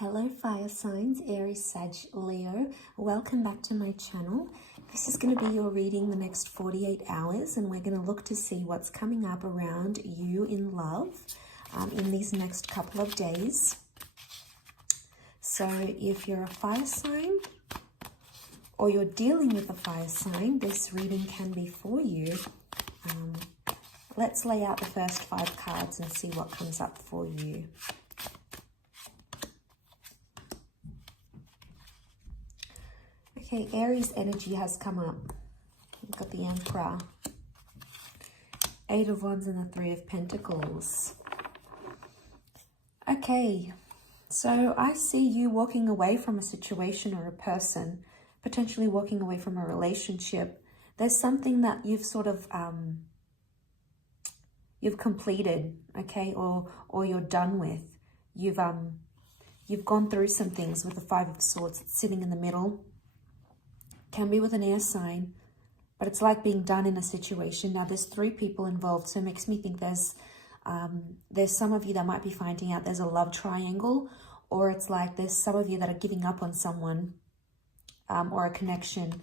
Hello fire signs, Aries, Sag, Leo. Welcome back to my channel. This is going to be your reading the next 48 hours and we're going to look to see what's coming up around you in love in these next couple of days. So if you're a fire sign or you're dealing with a fire sign, this reading can be for you. Let's lay out the first 5 cards and see what comes up for you. Okay, Aries energy has come up. We've got the Emperor, 8 of Wands and the 3 of Pentacles. Okay, so I see you walking away from a situation or a person, potentially walking away from a relationship. There's something that you've sort of, you've completed, okay, or you're done with. You've gone through some things with the 5 of Swords. It's sitting in the middle. Can be with an air sign, but it's like being done in a situation. Now there's 3 people involved, so it makes me think there's some of you that might be finding out there's a love triangle, or it's like there's some of you that are giving up on someone or a connection.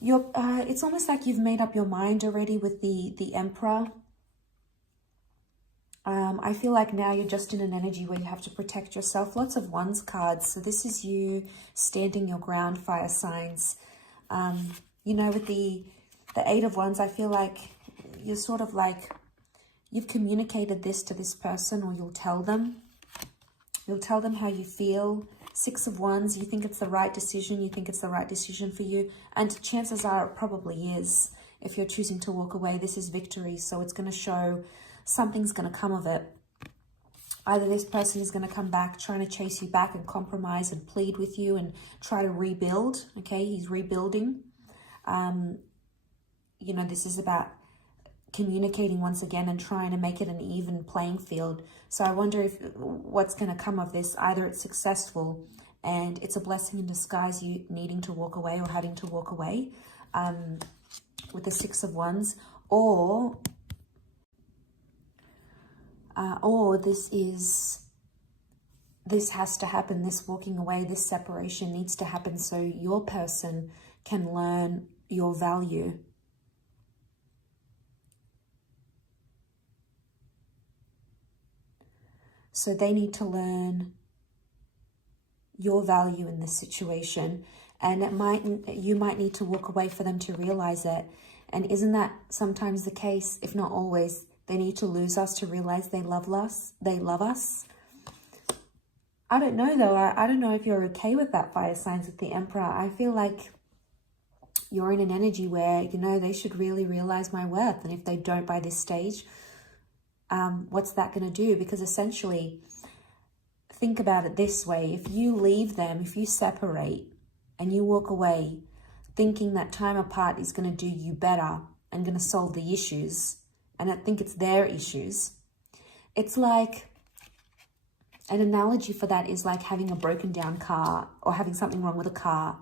It's almost like you've made up your mind already with the Emperor. I feel like now you're just in an energy where you have to protect yourself. Lots of Wands cards. So this is you standing your ground, fire signs. You know, with the 8 of Wands, I feel like you're sort of like, you've communicated this to this person, or you'll tell them. You'll tell them how you feel. 6 of Wands, you think it's the right decision. You think it's the right decision for you. And chances are it probably is. If you're choosing to walk away, this is victory. So it's going to show something's going to come of it. Either this person is going to come back trying to chase you back and compromise and plead with you and try to rebuild. Okay, he's rebuilding. You know, this is about communicating once again and trying to make it an even playing field. So I wonder if what's going to come of this. Either it's successful and it's a blessing in disguise, you needing to walk away or having to walk away with the 6 of Wands, or this has to happen, this walking away, this separation needs to happen so your person can learn your value. So they need to learn your value in this situation, and you might need to walk away for them to realize it. And isn't that sometimes the case, if not always? They need to lose us to realize they love us. I don't know though. I don't know if you're okay with that, fire signs, with the Emperor. I feel like you're in an energy where, you know, they should really realize my worth. And if they don't by this stage, what's that going to do? Because essentially, think about it this way. If you leave them, if you separate and you walk away thinking that time apart is going to do you better and going to solve the issues, and I think it's their issues. It's like, an analogy for that is like having a broken down car or having something wrong with a car,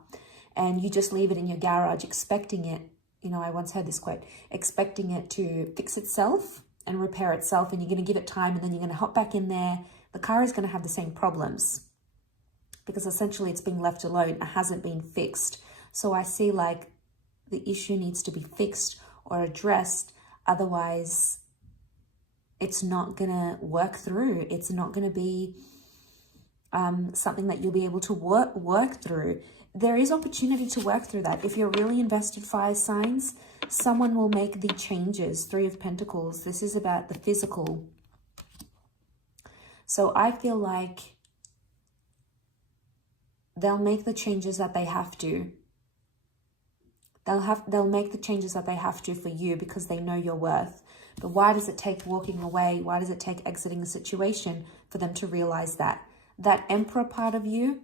and you just leave it in your garage expecting it, you know, I once heard this quote, expecting it to fix itself and repair itself, and you're going to give it time, and then you're going to hop back in there. The car is going to have the same problems because essentially it's being left alone. It hasn't been fixed. So I see like the issue needs to be fixed or addressed. Otherwise, it's not going to work through. It's not going to be something that you'll be able to work through. There is opportunity to work through that. If you're really invested, fire signs, someone will make the changes. 3 of Pentacles. This is about the physical. So I feel like they'll make the changes that they have to. They'll make the changes that they have to for you because they know your worth. But why does it take walking away? Why does it take exiting the situation for them to realize that? That Emperor part of you,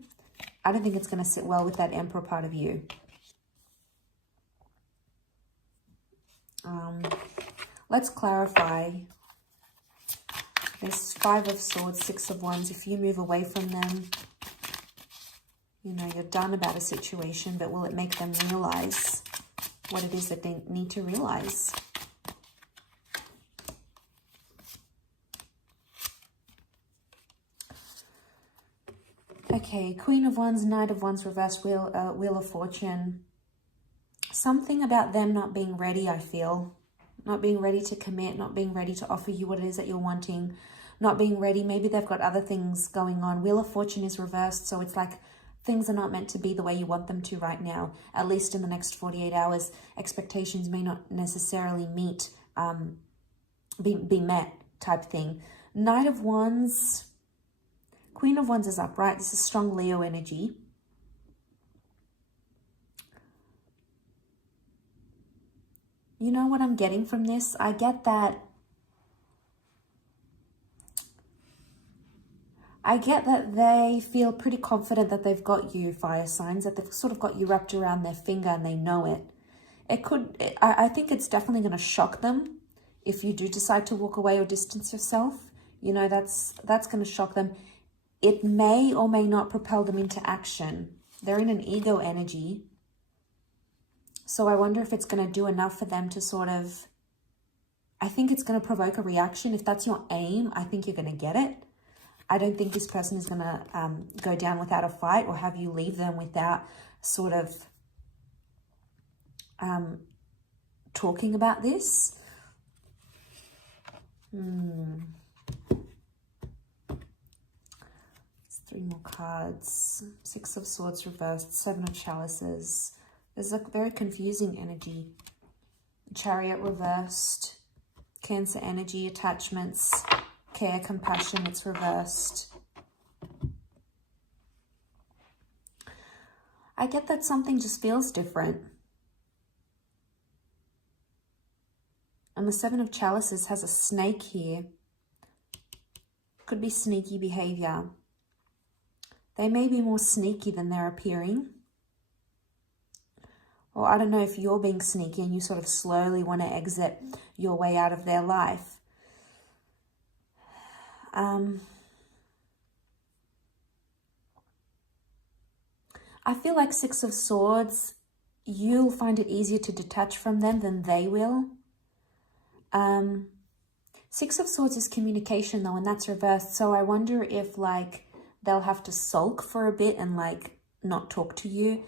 I don't think it's going to sit well with that Emperor part of you. Let's clarify. There's 5 of Swords, 6 of Wands. If you move away from them, you know, you're done about a situation, but will it make them realize what it is that they need to realize? Okay, Queen of Wands, Knight of Wands, reversed, Wheel of Fortune. Something about them not being ready, I feel. Not being ready to commit, not being ready to offer you what it is that you're wanting. Not being ready. Maybe they've got other things going on. Wheel of Fortune is reversed, so it's like things are not meant to be the way you want them to right now. At least in the next 48 hours, expectations may not necessarily be met type thing. Knight of Wands, Queen of Wands is upright. This is strong Leo energy. You know what I'm getting from this? I get that they feel pretty confident that they've got you, fire signs, that they've sort of got you wrapped around their finger and they know it. I think it's definitely going to shock them if you do decide to walk away or distance yourself. You know, that's going to shock them. It may or may not propel them into action. They're in an ego energy. So I wonder if it's going to do enough for them to sort of, I think it's going to provoke a reaction. If that's your aim, I think you're going to get it. I don't think this person is going to go down without a fight or have you leave them without sort of talking about this. Three more cards. Six of Swords reversed, Seven of Chalices. There's a very confusing energy. Chariot reversed, Cancer energy, attachments, care, compassion, it's reversed. I get that something just feels different. And the Seven of Chalices has a snake here. Could be sneaky behavior. They may be more sneaky than they're appearing. Or I don't know if you're being sneaky and you sort of slowly want to exit your way out of their life. I feel like Six of Swords, you'll find it easier to detach from them than they will. Six of Swords is communication though, and that's reversed. So I wonder if like they'll have to sulk for a bit and like not talk to you.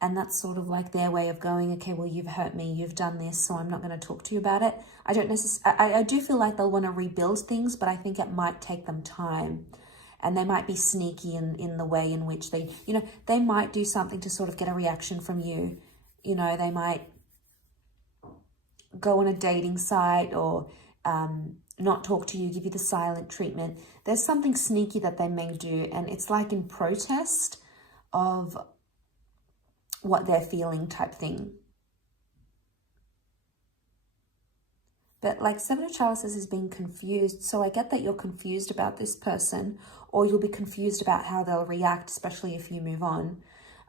And that's sort of like their way of going, okay, well, you've hurt me, you've done this, so I'm not going to talk to you about it. I do feel like they'll want to rebuild things, but I think it might take them time. And they might be sneaky in the way in which they, you know, they might do something to sort of get a reaction from you. You know, they might go on a dating site or not talk to you, give you the silent treatment. There's something sneaky that they may do, and it's like in protest of what they're feeling type thing. But like Seven of Chalices is being confused. So I get that you're confused about this person, or you'll be confused about how they'll react, especially if you move on.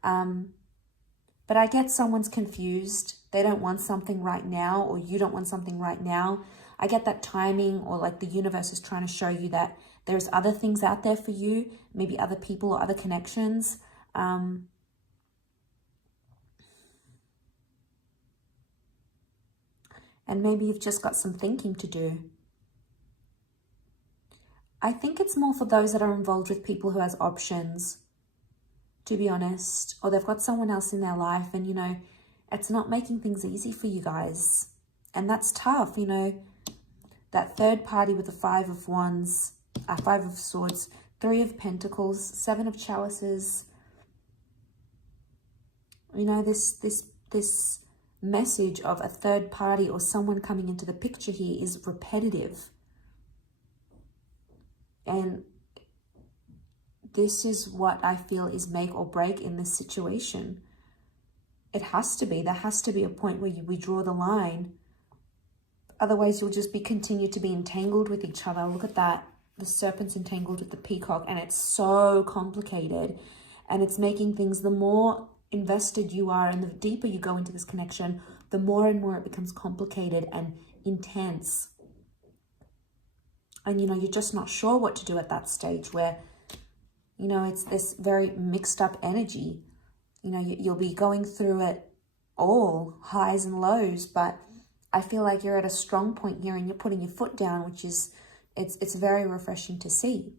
But I get someone's confused. They don't want something right now, or you don't want something right now. I get that timing, or like the universe is trying to show you that there's other things out there for you, maybe other people or other connections. And maybe you've just got some thinking to do. I think it's more for those that are involved with people who has options, to be honest, or they've got someone else in their life and, you know, it's not making things easy for you guys. And that's tough, you know, that third party with the Five of Wands, Five of Swords, Three of Pentacles, Seven of Chalices. You know, this message of a third party or someone coming into the picture here is repetitive. And this is what I feel is make or break in this situation. It has to be. There has to be a point where we draw the line. Otherwise, you'll just continue to be entangled with each other. Look at that. The serpent's entangled with the peacock, and it's so complicated. And it's making things, the more invested you are and the deeper you go into this connection, the more and more it becomes complicated and intense. And, you know, you're just not sure what to do at that stage where, you know, it's this very mixed up energy. You know, you'll be going through it all, highs and lows, but I feel like you're at a strong point here and you're putting your foot down, which is, it's very refreshing to see.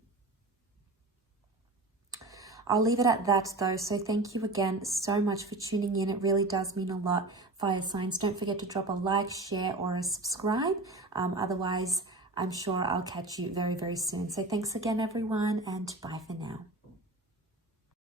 I'll leave it at that though. So thank you again so much for tuning in. It really does mean a lot, fire signs. Don't forget to drop a like, share, or a subscribe. Otherwise, I'm sure I'll catch you very, very soon. So thanks again, everyone, and bye for now.